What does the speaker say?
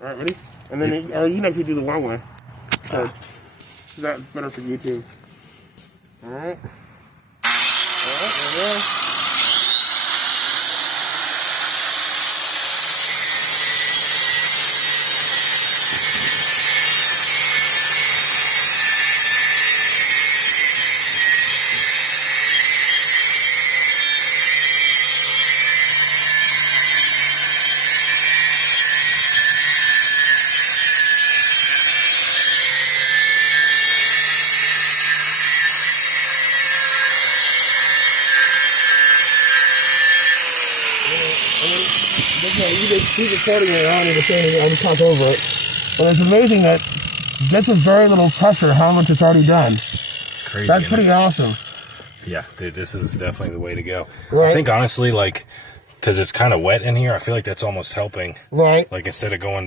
All right, ready? And then you can actually do the long way. So that's better for YouTube. All right. All right, there we go. You just keep recording it on and I'll just talk over it. But it's amazing that just with very little pressure, how much it's already done. It's crazy. That's pretty awesome. Yeah, dude, this is definitely the way to go. Right. I think honestly, like, because it's kind of wet in here, I feel like that's almost helping. Right. Like instead of going